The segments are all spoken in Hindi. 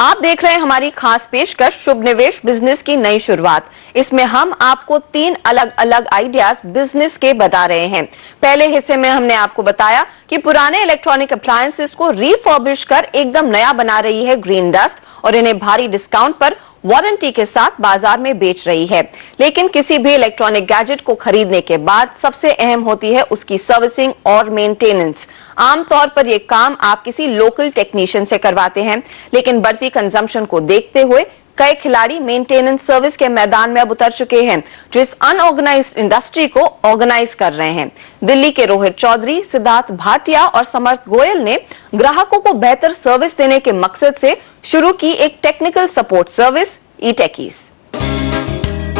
आप देख रहे हैं हमारी खास पेशकश शुभ निवेश बिजनेस की नई शुरुआत। इसमें हम आपको 3 अलग अलग आइडियाज बिजनेस के बता रहे हैं। पहले हिस्से में हमने आपको बताया कि पुराने इलेक्ट्रॉनिक अप्लायंसेस को रिफर्बिश कर एकदम नया बना रही है ग्रीन डस्ट और इन्हें भारी डिस्काउंट पर वारंटी के साथ बाजार में बेच रही है। लेकिन किसी भी इलेक्ट्रॉनिक गैजेट को खरीदने के बाद सबसे अहम होती है उसकी सर्विसिंग और मेंटेनेंस। आमतौर पर यह काम आप किसी लोकल टेक्नीशियन से करवाते हैं, लेकिन बढ़ती कंजम्पशन को देखते हुए कई खिलाड़ी मेंटेनेंस सर्विस के मैदान में अब उतर चुके हैं, जो इस अनऑर्गेनाइज्ड इंडस्ट्री को ऑर्गेनाइज कर रहे हैं। दिल्ली के रोहित चौधरी, सिद्धार्थ भाटिया और समर्थ गोयल ने ग्राहकों को बेहतर सर्विस देने के मकसद से शुरू की एक technical support service eTechies.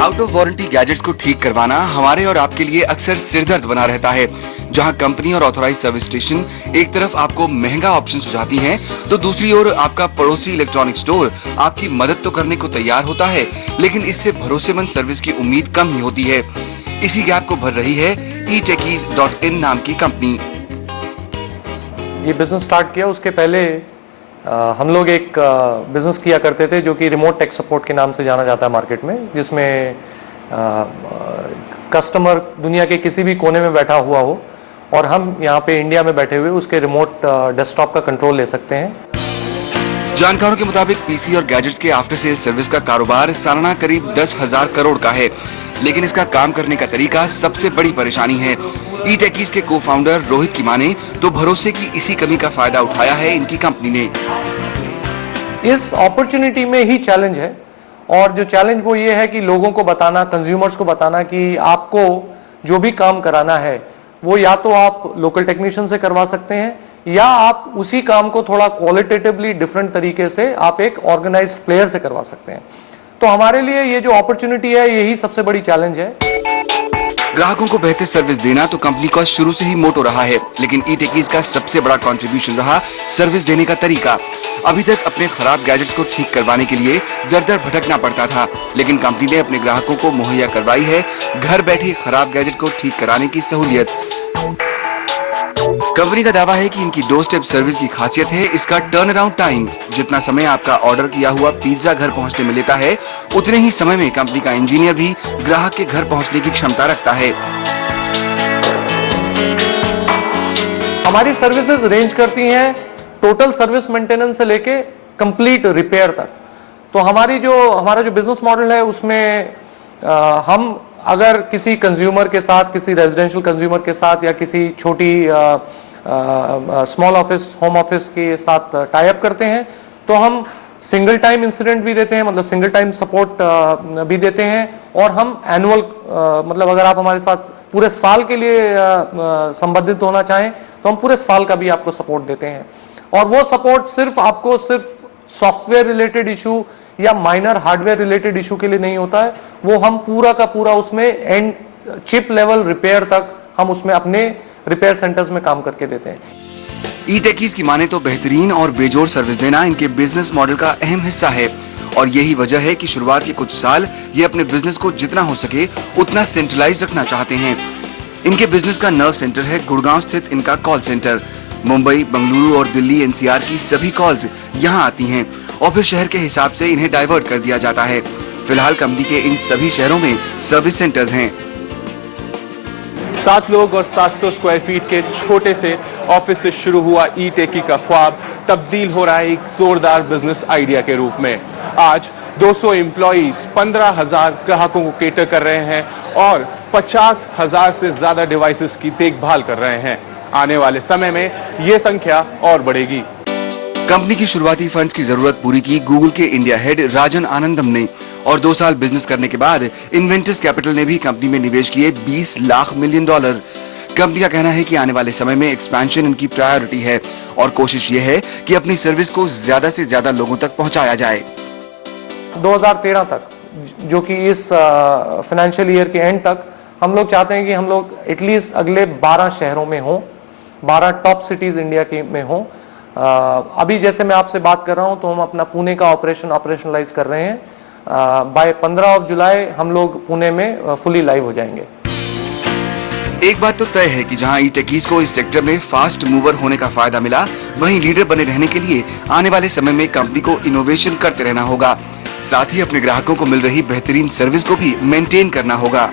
Out of warranty gadgets को ठीक करवाना हमारे और आपके लिए अक्सर सिरदर्द बना रहता है। जहां कंपनी और ऑथराइज्ड सर्विस स्टेशन एक तरफ आपको महंगा ऑप्शन सुझाती हैं, तो दूसरी ओर आपका पड़ोसी इलेक्ट्रॉनिक स्टोर आपकी मदद तो करने को तैयार होता है, लेकिन इससे भरोसेमंद सर्विस की उम्मीद कम ही होती है। इसी गैप को भर रही है etechies.in नाम की कंपनी। ये बिजनेस स्टार्ट किया उसके पहले हम लोग एक बिजनेस किया करते थे जो कि रिमोट टेक सपोर्ट के नाम से जाना जाता है मार्केट में, जिसमें कस्टमर दुनिया के किसी भी कोने में बैठा हुआ हो और हम यहाँ पे इंडिया में बैठे हुए उसके रिमोट डेस्कटॉप का कंट्रोल ले सकते हैं। जानकारों के मुताबिक पीसी और गैजेट्स के आफ्टर सेल सर्विस का कारोबार सालाना करीब 10,000 करोड़ का है, लेकिन इसका काम करने का तरीका सबसे बड़ी परेशानी है। ई-टेकीज के को-फाउंडर रोहित की माने तो भरोसे की इसी कमी का फायदा उठाया है इनकी कंपनी ने। इस अपॉर्चुनिटी में ही चैलेंज है, और जो चैलेंज वो ये है कि लोगों को बताना, कंज्यूमर्स को बताना कि आपको जो भी काम कराना है वो या तो आप लोकल टेक्नीशियन से करवा सकते हैं, या आप उसी काम को थोड़ा क्वालिटेटिवली डिफरेंट तरीके से आप एक ऑर्गेनाइज्ड प्लेयर से करवा सकते हैं। तो हमारे लिए ये जो अपॉर्चुनिटी है यही सबसे बड़ी चैलेंज है। ग्राहकों को बेहतर सर्विस देना तो कंपनी का शुरू से ही मोटो रहा है, लेकिन ई-टेकीज का सबसे बड़ा कंट्रीब्यूशन रहा सर्विस देने का तरीका। अभी तक अपने खराब गैजेट्स को ठीक करवाने के लिए दर दर भटकना पड़ता था, लेकिन कंपनी ने अपने ग्राहकों को मुहैया करवाई है घर बैठे खराब गैजेट को ठीक कराने की सहूलियत। कंपनी का दावा है कि इनकी 2 स्टेप सर्विस की खासियत है इसका टर्न अराउंड टाइम। जितना समय आपका ऑर्डर किया हुआ पिज्जा घर पहुंचने में लेता है, उतने ही समय में कंपनी का इंजीनियर भी ग्राहक के घर पहुंचने की क्षमता रखता है। हमारी सर्विसेज रेंज करती हैं टोटल सर्विस मेंटेनेंस से लेके कंप्लीट रिपेयर तक। तो हमारा जो बिजनेस मॉडल है उसमें हम अगर किसी कंज्यूमर के साथ, किसी रेजिडेंशियल कंज्यूमर के साथ या किसी छोटी स्मॉल ऑफिस, होम ऑफिस के साथ टाई अप करते हैं, तो हम सिंगल टाइम इंसिडेंट भी देते हैं, मतलब सिंगल टाइम सपोर्ट भी देते हैं, और हम एनुअल मतलब अगर आप हमारे साथ पूरे साल के लिए संबंधित होना चाहें तो हम पूरे साल का भी आपको सपोर्ट देते हैं। और वो सपोर्ट सिर्फ सॉफ्टवेयर रिलेटेड इशू या माइनर हार्डवेयर रिलेटेड इशू के लिए नहीं होता है, वो हम पूरा का पूरा उसमें एंड चिप लेवल रिपेयर तक हम उसमें अपने रिपेयर सेंटर्स में काम करके देते हैं। ई-टेकीज की माने तो बेहतरीन और बेजोड़ सर्विस देना इनके बिजनेस मॉडल का अहम हिस्सा है, और यही वजह है कि शुरुआत के कुछ साल ये अपने बिजनेस को जितना हो सके उतना सेंट्रलाइज रखना चाहते हैं। इनके बिजनेस का नर्व सेंटर है गुड़गांव स्थित इनका कॉल सेंटर। मुंबई, बंगलुरु और दिल्ली एनसीआर की सभी कॉल्स यहाँ आती हैं और फिर शहर के हिसाब से इन्हें डाइवर्ट कर दिया जाता है। फिलहाल कंपनी के इन सभी शहरों में सर्विस सेंटर्स हैं। 7 लोग और 700 स्क्वायर फीट के छोटे से ऑफिस से शुरू हुआ ई-टेकी का ख्वाब तब्दील हो रहा है एक जोरदार बिजनेस आइडिया के रूप में। आज 200 एम्प्लॉइज 15,000 ग्राहकों को केटर कर रहे हैं और 50,000 से ज्यादा डिवाइसेस की देखभाल कर रहे हैं। आने वाले समय में ये संख्या और बढ़ेगी। कंपनी की शुरुआती फंड्स की जरूरत पूरी की गूगल के इंडिया हेड राजन आनंदम ने, और 2 साल बिजनेस करने के बाद इन्वेंटर्स कैपिटल ने भी कंपनी में निवेश किए $20 लाख मिलियन। कंपनी का कहना है कि आने वाले समय में एक्सपेंशन इनकी प्रायोरिटी है और कोशिश ये है कि अपनी सर्विस को ज्यादा से ज्यादा लोगों तक पहुंचाया जाए। 2013 तक, जो कि इस फाइनेंशियल ईयर के एंड तक, हम लोग चाहते हैं कि हम लोग एटलीस्ट अगले 12 शहरों में हों, 12 टॉप सिटीज इंडिया के में हों। अभी जैसे मैं आपसे बात कर रहा हूं तो हम अपना पुणे का ऑपरेशनलाइज कर रहे हैं। बाय 15 जुलाई हम लोग पुणे में फुली लाइव हो जाएंगे। एक बात तो तय है कि जहां ई टेकीज को इस सेक्टर में फास्ट मूवर होने का फायदा मिला, वहीं लीडर बने रहने के लिए आने वाले समय में कंपनी को इनोवेशन करते रहना होगा। साथ ही अपने ग्राहकों को मिल रही बेहतरीन सर्विस को भी मेंटेन करना होगा।